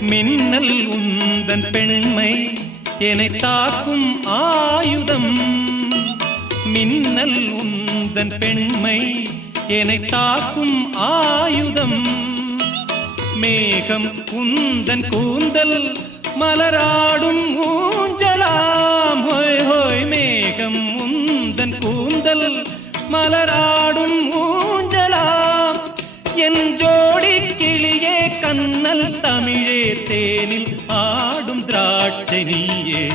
மின்னல் உந்தன் பெண்மை என்னை தாக்கும் ஆயுதம். மின்னல் உந்தன் பெண்மை என்னை தாக்கும் ஆயுதம். மேகம் உந்தன் கூந்தல் மலராடும் ஊஞ்சலாம். ஹோய் ஹோய் மேகம் உந்தன் கூந்தல் மலராடும் ஊஞ்சலாம். என் ஜோடி கிளியே கண்ணல் தமிழே தேனில் ஆடும் திராட்சை நீயே.